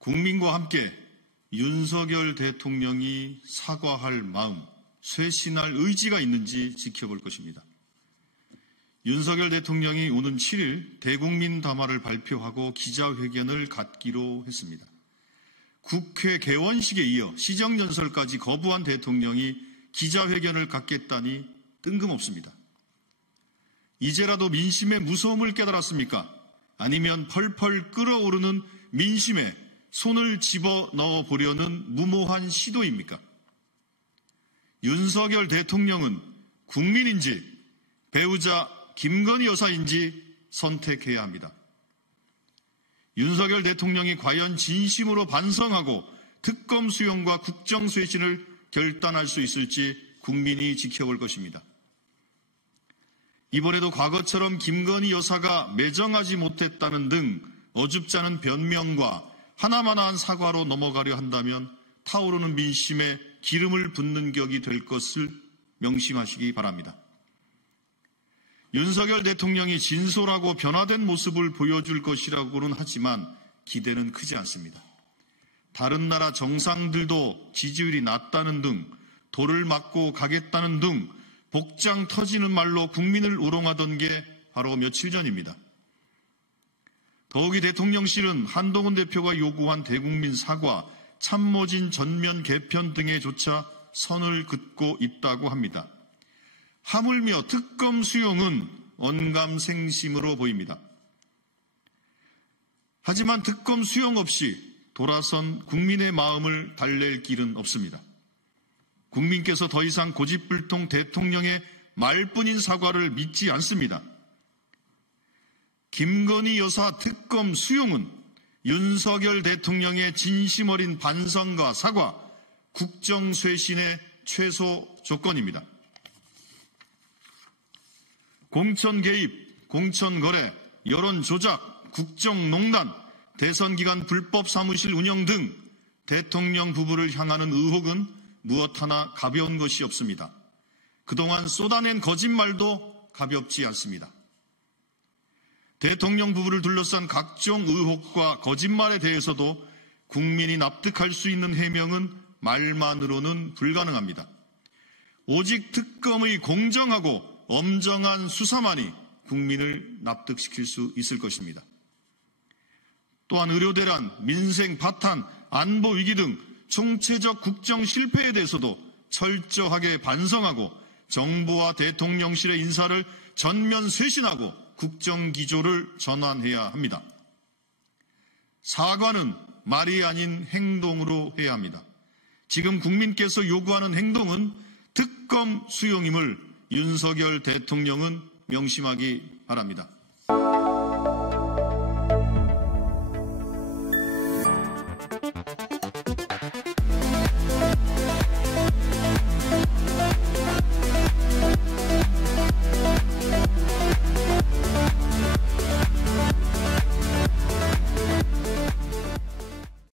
국민과 함께 윤석열 대통령이 사과할 마음, 쇄신할 의지가 있는지 지켜볼 것입니다. 윤석열 대통령이 오는 7일 대국민 담화를 발표하고 기자회견을 갖기로 했습니다. 국회 개원식에 이어 시정연설까지 거부한 대통령이 기자회견을 갖겠다니 뜬금없습니다. 이제라도 민심의 무서움을 깨달았습니까? 아니면 펄펄 끓어오르는 민심에 손을 집어넣어 보려는 무모한 시도입니까? 윤석열 대통령은 국민인지 배우자 김건희 여사인지 선택해야 합니다. 윤석열 대통령이 과연 진심으로 반성하고 특검 수용과 국정 쇄신을 결단할 수 있을지 국민이 지켜볼 것입니다. 이번에도 과거처럼 김건희 여사가 매정하지 못했다는 등 어줍지 않은 변명과 하나마나한 사과로 넘어가려 한다면 타오르는 민심에 기름을 붓는 격이 될 것을 명심하시기 바랍니다. 윤석열 대통령이 진솔하고 변화된 모습을 보여줄 것이라고는 하지만 기대는 크지 않습니다. 다른 나라 정상들도 지지율이 낮다는 등, 돌을 맞고 가겠다는 등 복장 터지는 말로 국민을 우롱하던 게 바로 며칠 전입니다. 더욱이 대통령실은 한동훈 대표가 요구한 대국민 사과, 참모진 전면 개편 등에조차 선을 긋고 있다고 합니다. 하물며 특검 수용은 언감생심으로 보입니다. 하지만 특검 수용 없이 돌아선 국민의 마음을 달랠 길은 없습니다. 국민께서 더 이상 고집불통 대통령의 말뿐인 사과를 믿지 않습니다. 김건희 여사 특검 수용은 윤석열 대통령의 진심 어린 반성과 사과, 국정 쇄신의 최소 조건입니다. 공천 개입, 공천 거래, 여론 조작, 국정농단, 대선 기간 불법 사무실 운영 등 대통령 부부를 향하는 의혹은 무엇 하나 가벼운 것이 없습니다. 그동안 쏟아낸 거짓말도 가볍지 않습니다. 대통령 부부를 둘러싼 각종 의혹과 거짓말에 대해서도 국민이 납득할 수 있는 해명은 말만으로는 불가능합니다. 오직 특검의 공정하고 엄정한 수사만이 국민을 납득시킬 수 있을 것입니다. 또한 의료대란, 민생 파탄, 안보 위기 등 총체적 국정 실패에 대해서도 철저하게 반성하고 정부와 대통령실의 인사를 전면 쇄신하고 국정 기조를 전환해야 합니다. 사과는 말이 아닌 행동으로 해야 합니다. 지금 국민께서 요구하는 행동은 특검 수용임을 윤석열 대통령은 명심하기 바랍니다.